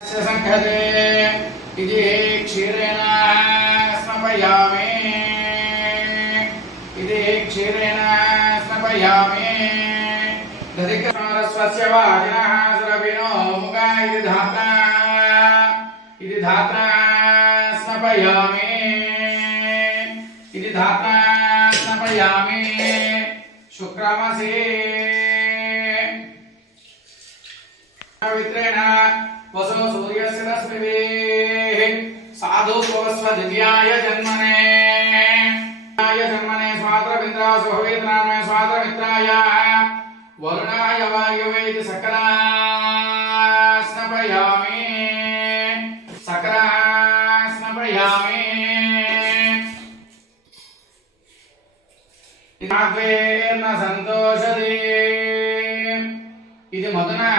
संघते इति क्षीरेण स्नपयामि इति क्षीरेण स्नपयामि दधिकस्वस्य वाजिनः सुरभिनो मुगा इति धात्रा स्नपयामि इति धात्रा स्नपयामि शुक्रमसि पवित्रेण वसो सूर्यस्य रश्मिभिः साधु स्वस्व दिव्याय जन्मने स्वात्रमिन्द्राय सुहवेत्राय स्वात्रमित्राय वरुणाय वायवे इति सकला स्नपयामि इति सन्तोषति इति मधुना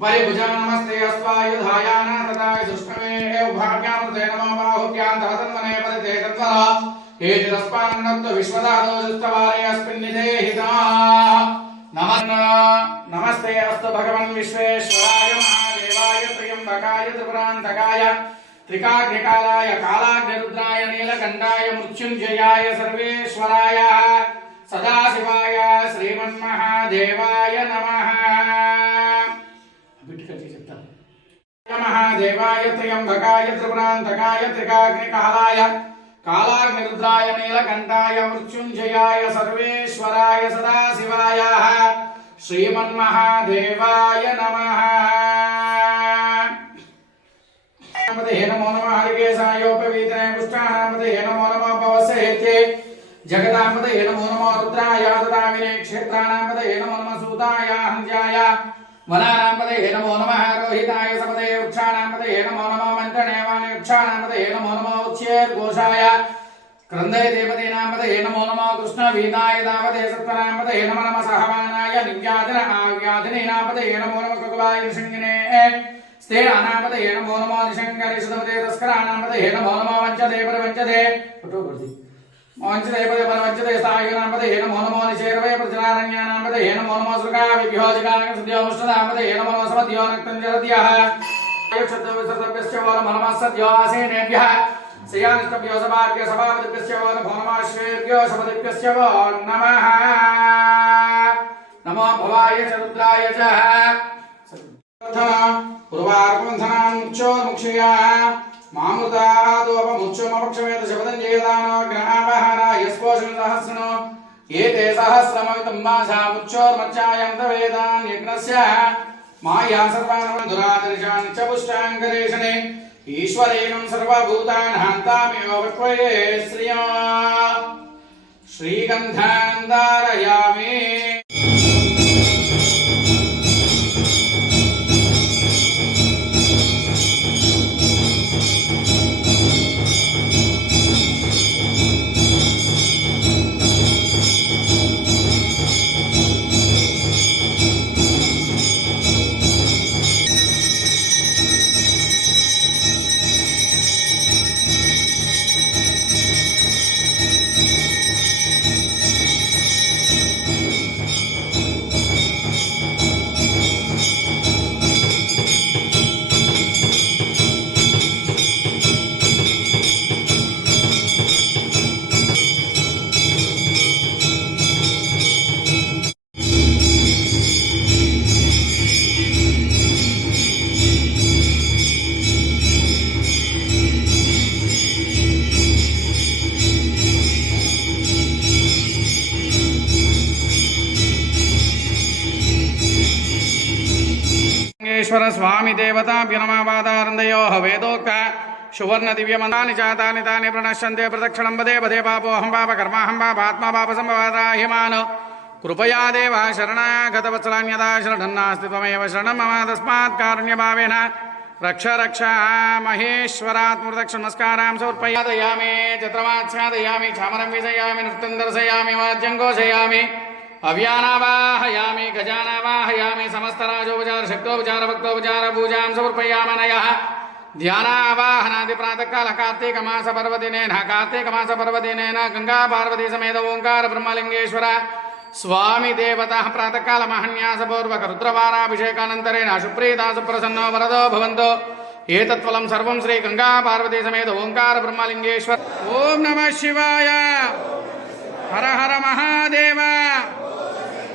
परिभुजा नमस्ते अस्वायुधायान तथा दुष्टमे उभाभ्यामृते नमो बाहुभ्यां तन्मने परिते तन्मः एति रस्पान्नत्व विश्वदादो जुष्टवारे अस्मिन्निधे हिता नमस्ते अस्तु भगवन् विश्वेश्वराय महादेवाय त्र्यम्बकाय त्रिपुरान्तकाय त्रिकाग्निकालाय कालाग्निरुद्राय नीलकण्ठाय मृत्युञ्जयाय सर्वेश्वराय सदाशिवाय श्रीमन्महादेवाय नमः महादेवाय त्र्यम्बकाय त्रिपुरान्तकाय त्रिकाग्निकालाय कालाग्निरुद्राय नीलकण्ठाय मृत्युञ्जयाय सर्वेश्वराय सदाशिवाय श्रीमन्महादेवाय नमः नमो नमः हरिकेशायोपवीतने पुष्टानामते नमो नमः पवसेत्ये जगदांपते नमो नमः रुद्राय ददाविने क्षेत्राणांपते नमो नमः सूताय हन्त्याय वनानांपते नमो नमः रोहिताय सपते वृक्षाणांपते नमो नमः मन्त्रणे वाणे वृक्षाणांपते नमो नमः उच्चैर्घोषाय क्रन्दे देवतेनांपते नमो नमः कृष्णवीताय दावते सत्वनांपते नमो नमः सहमानाय निव्याधिन आव्याधिनेनांपते नमो नमः ककुलाय निषङ्गिने स्तेनानांपते नमो नमः निषङ्गरे सुदपते तस्कराणांपते नमो नमः वञ्चते परवञ्चते फोटो करती वञ्चते परवञ्चते सायुनांपते नमो नमः निशेरवे प्रजनारण्यानांपते नमो नमः सुरगाविभ्योजिकाय सद्योमुष्टनांपते नमो नमः समद्यो नक्तञ्जरद्यः आयुषद्विसर्तभ्यश्च वो नमो नमः सद्यो आसेनेभ्यः श्रियानिष्टभ्यो सभाभ्यो सभापतिभ्यश्च वो नमो नमः श्वेभ्यो सपतिभ्यश्च वो नमः नमो भवाय च रुद्राय च पूर्वार्कबन्धनामुक्षोर्मुक्षया मामृतादोपमुक्षोमपक्षमेत शपथञ्जयदानो ज्ञापहाराय स्पोषं सहस्रनो एते सहस्रमवितं मासामुक्षोर्मच्चायन्तवेदान् यज्ञस्य माया सर्वानवन्दुरादर्शान् च पुष्टाङ्गरेषणे ईश्वरेणं सर्वभूतानान्तामेव वक्वये श्रिया श्रीगन्धान् धारयामि स्वामी देवताभ्यो नमः पादारन्दयोः वेदोक्त सुवर्ण दिव्यमन्त्राणि चातानि तानि प्रणश्यन्ते प्रदक्षिणं पदे पदे पापोऽहं पापकर्माहं पापात्मा पापसम्भवादाह्यमान् कृपया देव शरणागतवत्सलान्यदा शरणन्नास्ति त्वमेव शरणं मम तस्मात् कारुण्यभावेन रक्ष रक्ष महेश्वरात्मप्रदक्षिणमस्कारां समर्पयामि चित्रमाच्छादयामि चामरं विजयामि नृत्यं दर्शयामि वाद्यं घोषयामि अव्यानावाहयामि गजानावाहयामि समस्तराजोपचार शक्तोपचार भक्तोपचार पूजां समर्पयामनयः ध्यानावाहनादि प्रातःकाल कार्तिक मास पर्वदिनेन गंगा पार्वती समेत ओंकार ब्रह्मलिंगेश्वर स्वामी देवता प्रातःकाल महन्यासपूर्वक रुद्रवाराभिषेकानन्तरेण सुप्रीता सुप्रसन्नो वरदो भवन्तो एतत्फलं सर्वं श्री गंगा पार्वती समेत ओंकार ब्रह्मलिंगेश्वर। ओम नमः शिवाय। हर हर महादेव।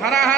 हर हर